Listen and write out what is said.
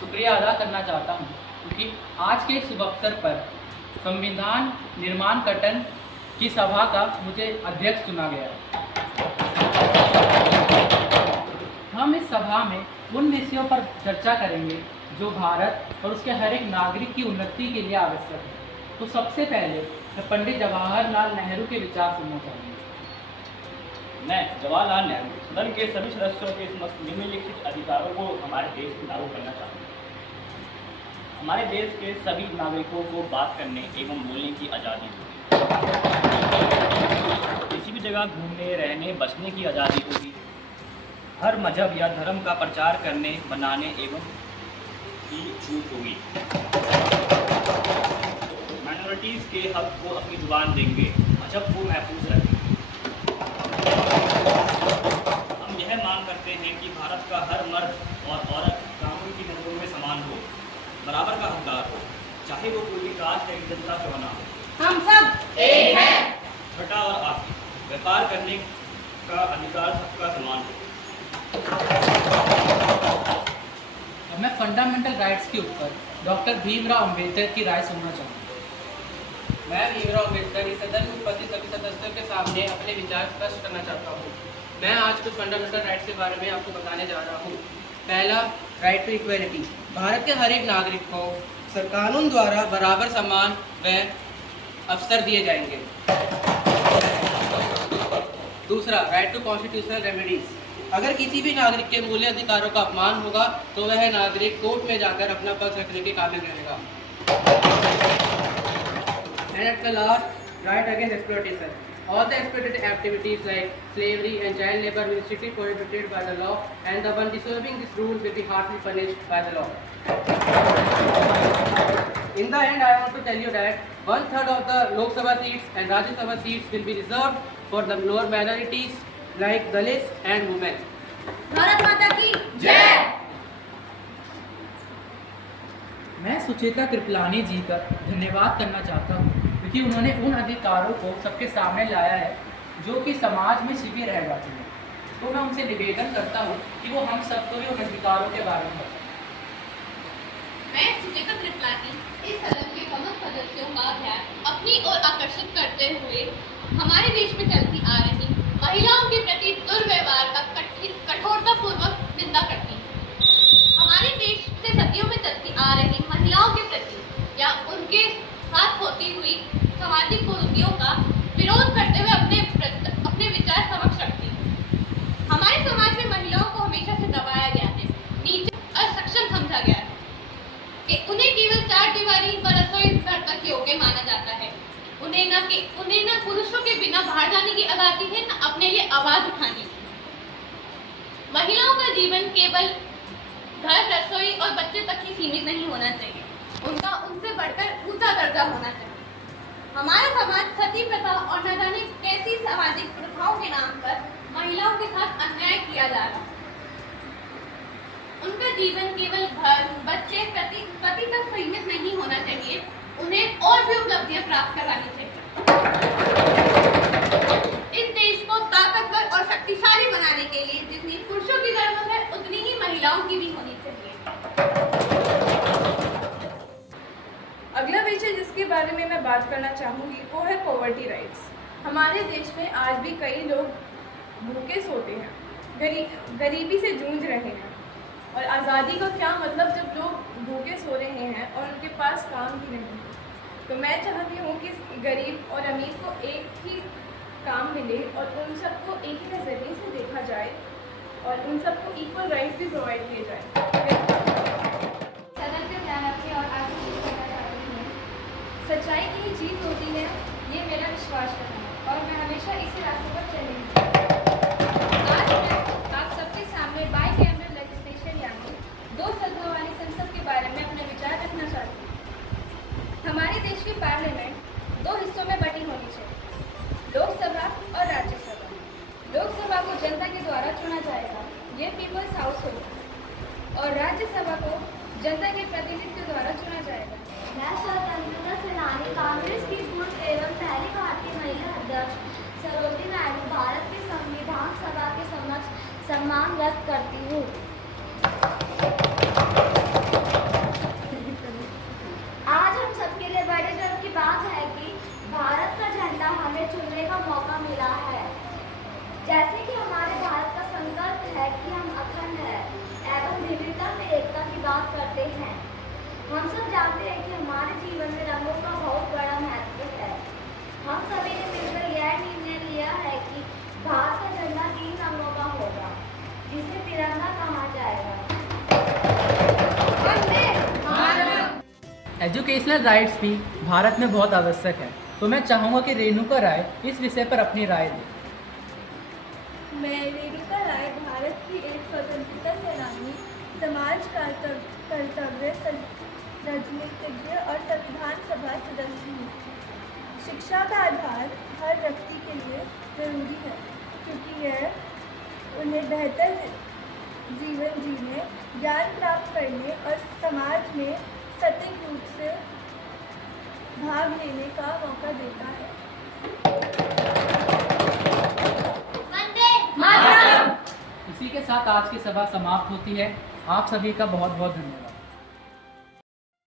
शुक्रिया अदा करना चाहता हूँ, क्योंकि आज के शुभ अवसर पर संविधान निर्माण कटन की सभा का मुझे अध्यक्ष चुना गया। हम इस सभा में उन विषयों पर चर्चा करेंगे जो भारत और उसके हर एक नागरिक की उन्नति के लिए आवश्यक है। तो सबसे पहले मैं पंडित जवाहरलाल नेहरू के विचार सुनना चाहूँगा। मैं जवाहरलाल नेहरू सदन के सभी सदस्यों के समक्ष निम्नलिखित अधिकारों को हमारे देश में लागू करना चाहता हूँ। हमारे देश के सभी नागरिकों को बात करने एवं बोलने की आज़ादी होगी। किसी भी जगह घूमने, रहने, बसने की आज़ादी होगी। हर मजहब या धर्म का प्रचार करने, बनाने एवं की छूट होगी। माइनॉरिटीज़ के हक को अपनी जुबान देंगे, मजहब को महफूज रखेंगे। हम यह मांग करते हैं कि भारत का हर मर्द और औरत कानून की नज़रों में समान हो, बराबर का हकदार हो, चाहे वो कोई कास्ट या जनता क्यों ना हो। हम सब एक हैं। छठा और आखिरी, व्यापार करने का अधिकार सबका समान हो। अब मैं फंडामेंटल राइट्स के ऊपर डॉक्टर भीमराव अंबेडकर की राय सुनना चाहूँगा। मैं भीमराव अम्बेडकर इस सदन में उपस्थित सभी सदस्यों के सामने अपने विचार स्पष्ट करना चाहता हूँ। मैं आज कुछ फंडामेंटल राइट्स के बारे में आपको बताने जा रहा हूँ। पहला, राइट टू इक्वलिटी। भारत के हर एक नागरिक को कानून द्वारा बराबर सम्मान व अवसर दिए जाएंगे। दूसरा, राइट टू कॉन्स्टिट्यूशनल रेमेडीज। अगर किसी भी नागरिक के मूल्य अधिकारों का अपमान होगा तो वह नागरिक कोर्ट में जाकर अपना पक्ष रखने के काबिल रहेगा। And at the last, right against exploitation. All the exploitative activities like slavery and child labor will be strictly prohibited by the law, and the one disobeying this rule will be harshly punished by the law. In the end, I want to tell you that 1/3 of the Lok Sabha seats and Rajya Sabha seats will be reserved for the lower minorities like Dalits and women. Bharat माता की जय। मैं सुचेता कृपलानी जी का धन्यवाद करना चाहता हूँ, क्योंकि उन्होंने उन अधिकारों को सबके सामने लाया है जो कि समाज में छिपी रह जाती हैं। तो मैं उनसे निवेदन करता हूँ कि वो हम सबको भी उन अधिकारों के बारे में बताएं। मैं सुचेता कृपलानी इस सदन के समस्त सदस्यों का ध्यान अपनी ओर आकर्षित करते हुए हमारे देश में चलती आ रही महिलाओं के प्रति दुर्व्यवहार का कठोरतापूर्वक निंदा करती हूँ। हमारे देश से सदियों में चलती आ रही महिलाओं के प्रति या उनके साथ होती हुई सामाजिक कुरीतियों का विरोध करते हुए अपने विचार समक्ष रखती हूँ। हमारे समाज में महिलाओं को हमेशा से दबाया गया है, नीचे और सक्षम समझा गया है कि उन्हें केवल 4 दीवारी व रसोई घर तक योग्य माना जाता है। उन्हें न पुरुषों के बिना बाहर जाने की आज़ादी है, न अपने लिए आवाज उठाने की। महिलाओं का जीवन केवल घर, रसोई और बच्चे तक ही सीमित नहीं होना चाहिए, उनका उनसे बढ़कर ऊंचा दर्जा होना चाहिए। हमारा समाज सती प्रथा और न जाने कैसी सामाजिक प्रथाओं के नाम पर महिलाओं के साथ अन्याय किया जा रहा है। उनका जीवन केवल घर, बच्चे, पति तक सीमित नहीं होना चाहिए, उन्हें और भी उपलब्धियां प्राप्त करवानी चाहिए। इस देश को ताकतवर और शक्तिशाली बनाने के लिए जितनी पुरुषों की जरूरत है, उतनी ही महिलाओं की भी होनी चाहिए। अगला विषय जिसके बारे में मैं बात करना चाहूँगी वो है पॉवर्टी राइट्स। हमारे देश में आज भी कई लोग भूखे सोते हैं, गरीबी से जूझ रहे हैं। और आज़ादी का क्या मतलब जब लोग भूखे सो रहे हैं और उनके पास काम भी नहीं है। तो मैं चाहती हूँ कि गरीब और अमीर को एक ही काम मिले और उन सबको एक ही नज़रिए से देखा जाए और उन सबको इक्वल राइट्स भी प्रोवाइड किए जाए। सदन का ध्यान रखें और आगे शुरू करना चाहती हूँ। सच्चाई की ही जीत होती है, ये मेरा विश्वास है और मैं हमेशा इसी रास्ते पर चलूँगी। आज मैं आप सबके सामने बाइकैमरल लेजिस्लेशन यानी 2 सदनों वाली संसद के बारे में अपने विचार रखना चाहती हूँ। हमारे देश की पार्लियामेंट 2 हिस्सों में बटी होनी चाहिए, लोकसभा और राज्यसभा। लोकसभा को जनता के द्वारा चुना जाएगा, ये पीपल्स हाउस होगा, और राज्यसभा को जनता के प्रतिनिधित्व द्वारा चुना जाएगा। मैं स्वतंत्रता सेनानी कांग्रेस की पूर्व एवं पहली भारतीय महिला अध्यक्ष सरोजिनी नायडू भारत के संविधान सभा के समक्ष सम्मान व्यक्त करती हूँ। मिला है। जैसे कि हमारे भारत का संकल्प है कि हम अखंड है एवं विविधता में एकता की बात करते हैं। हम सब जानते हैं कि हमारे जीवन में रंगों का बहुत बड़ा महत्व है। हम सभी ने मिलकर यह निर्णय लिया है कि भारत का झंडा 3 रंगों का होगा, जिसे तिरंगा कहा जाएगा। एजुकेशनल राइट्स भी भारत में बहुत आवश्यक है, तो मैं चाहूँगा कि रेणुका राय इस विषय पर अपनी राय दें। मैं रेणुका राय भारत की एक स्वतंत्रता सेनानी, समाज कर्तव्य राजनीतिज्ञ और संविधान सभा सदस्य हूँ। शिक्षा का आधार हर व्यक्ति के लिए जरूरी है, क्योंकि यह उन्हें बेहतर जीवन जीने, ज्ञान प्राप्त करने और समाज में सटीक रूप से भाग लेने का मौका देता है। इसी के साथ आज की सभा समाप्त होती है। आप सभी का बहुत बहुत धन्यवाद।